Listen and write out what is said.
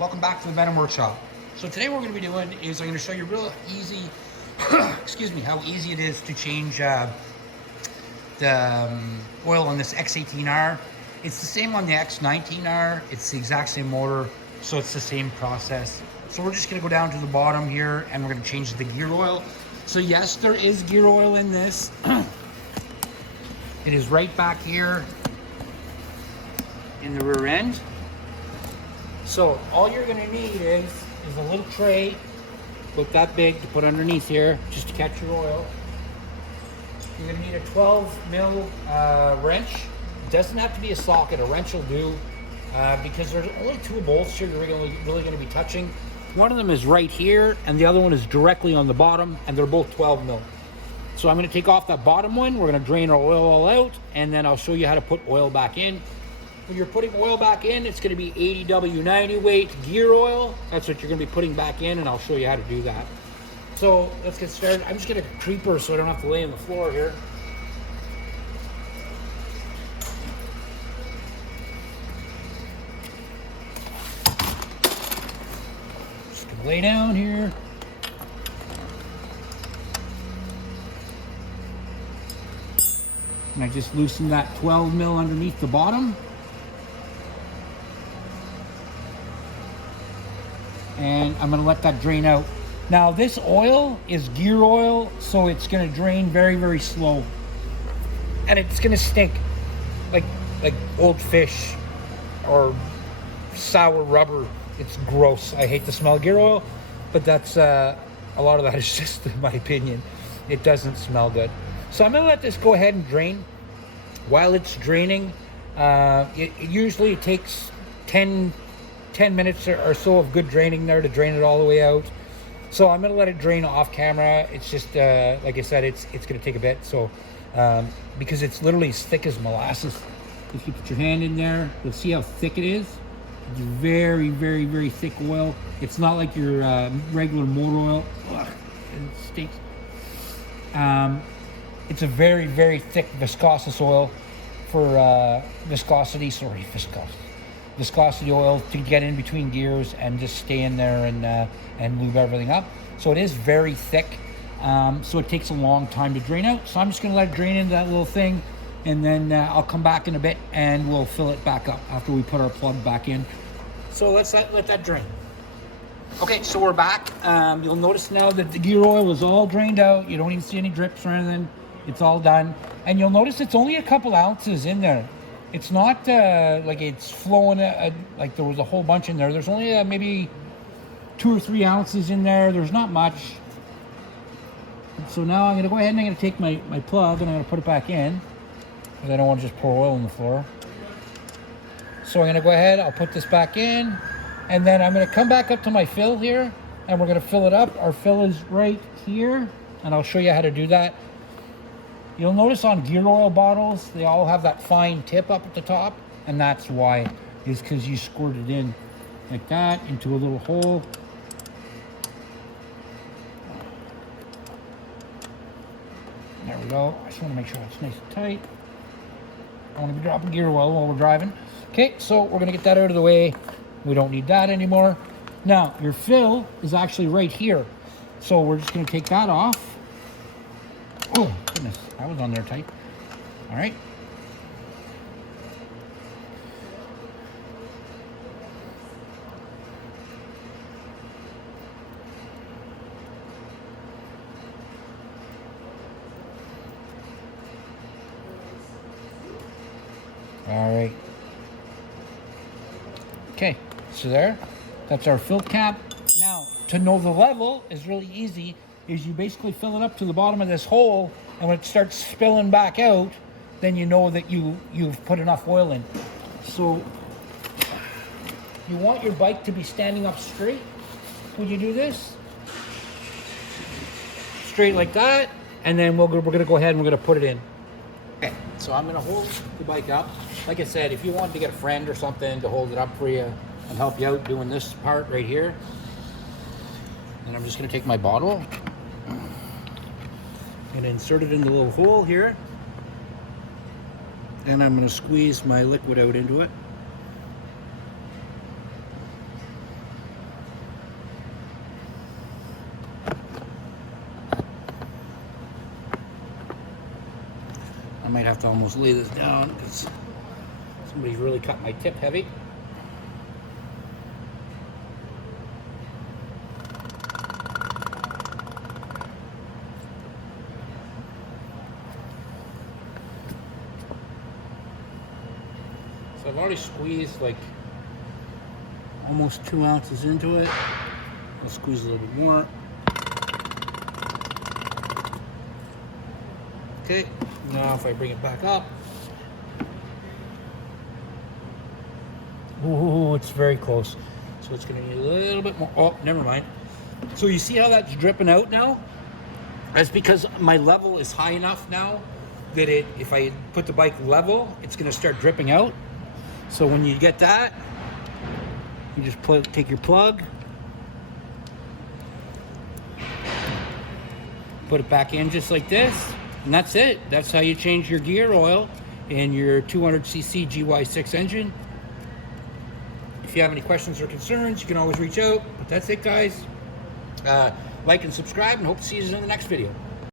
welcome back to the Venom Workshop. So today what we're going to be doing is I'm going to show you real easy, excuse me, how easy it is to change the oil on this X18R. It's the same on the X19R, it's the exact same motor, so it's the same process. So we're just going to go down to the bottom here and we're going to change the gear oil. So yes, there is gear oil in this. It is right back here in the rear end. So all you're going to need is a little tray about that big to put underneath here just to catch your oil. You're going to need a 12 mil wrench. It doesn't have to be a socket, a wrench will do, because there's only two bolts here you're really going to be touching. One of them is right here and the other one is directly on the bottom, and they're both 12 mil. So I'm going to take off that bottom one, we're going to drain our oil all out, and then I'll show you how to put oil back in. When you're putting oil back in, it's going to be 80W90 weight gear oil. That's what you're going to be putting back in, and I'll show you how to do that. So let's get started. I'm just going to creeper so I don't have to lay on the floor here. Just going to lay down here. And I just loosen that 12 mil underneath the bottom. And I'm going to let that drain out. Now this oil is gear oil, so it's going to drain very, very slow. And it's going to stink like old fish or sour rubber. It's gross. I hate the smell of gear oil, but that's a lot of that is just in my opinion. It doesn't smell good. So I'm going to let this go ahead and drain. While it's draining, it usually takes 10 minutes or so of good draining there to drain it all the way out. So I'm going to let it drain off camera. It's just, like I said, it's going to take a bit. So, because it's literally as thick as molasses. If you put your hand in there, you'll see how thick it is. It's very, very, very thick oil. It's not like your regular motor oil. Ugh, it stinks. It's a very, very thick viscosity oil for viscosity oil to get in between gears and just stay in there and lube everything up. So it is very thick, so it takes a long time to drain out. So I'm just going to let it drain into that little thing, and then I'll come back in a bit and we'll fill it back up after we put our plug back in. So let that drain. Okay, so we're back. You'll notice now that the gear oil is all drained out. You don't even see any drips or anything. It's all done. And you'll notice it's only a couple ounces in there. It's not like it's flowing like there was a whole bunch in there. There's only maybe 2 or 3 ounces in there. There's not much. So now I'm going to go ahead and I'm going to take my plug and I'm going to put it back in, because I don't want to just pour oil on the floor. So I'm going to go ahead, I'll put this back in, and then I'm going to come back up to my fill here and we're going to fill it up. Our fill is right here, and I'll show you how to do that. You'll notice on gear oil bottles, they all have that fine tip up at the top, and that's why, is because you squirt it in like that into a little hole. There we go. I just want to make sure it's nice and tight. I want to be dropping gear oil while we're driving. Okay, so we're going to get that out of the way. We don't need that anymore. Now, your fill is actually right here. So we're just going to take that off. Oh, goodness, that was on there tight. All right. All right. Okay, so that's our fill cap. Now, to know the level is really easy. Is you basically fill it up to the bottom of this hole, and when it starts spilling back out, then you know that you've put enough oil in. So you want your bike to be standing up straight when you do this. Straight like that, and then we're going to go ahead and we're going to put it in. Okay, so I'm going to hold the bike up. Like I said, if you wanted to get a friend or something to hold it up for you and help you out doing this part right here, then I'm just going to take my bottle. I'm going to insert it in the little hole here, and I'm going to squeeze my liquid out into it. might have to almost lay this down because somebody's really cut my tip heavy. So I've already squeezed like almost 2 ounces into it. I'll squeeze a little bit more. Okay, now if I bring it back up. Ooh, it's very close. So it's gonna need a little bit more. Oh, never mind. So you see how that's dripping out now? That's because my level is high enough now that if I put the bike level, it's gonna start dripping out. So when you get that, you just take your plug, put it back in just like this, and that's it. That's how you change your gear oil in your 200cc GY6 engine. If you have any questions or concerns, you can always reach out. But that's it, guys. Like and subscribe, and hope to see you in the next video.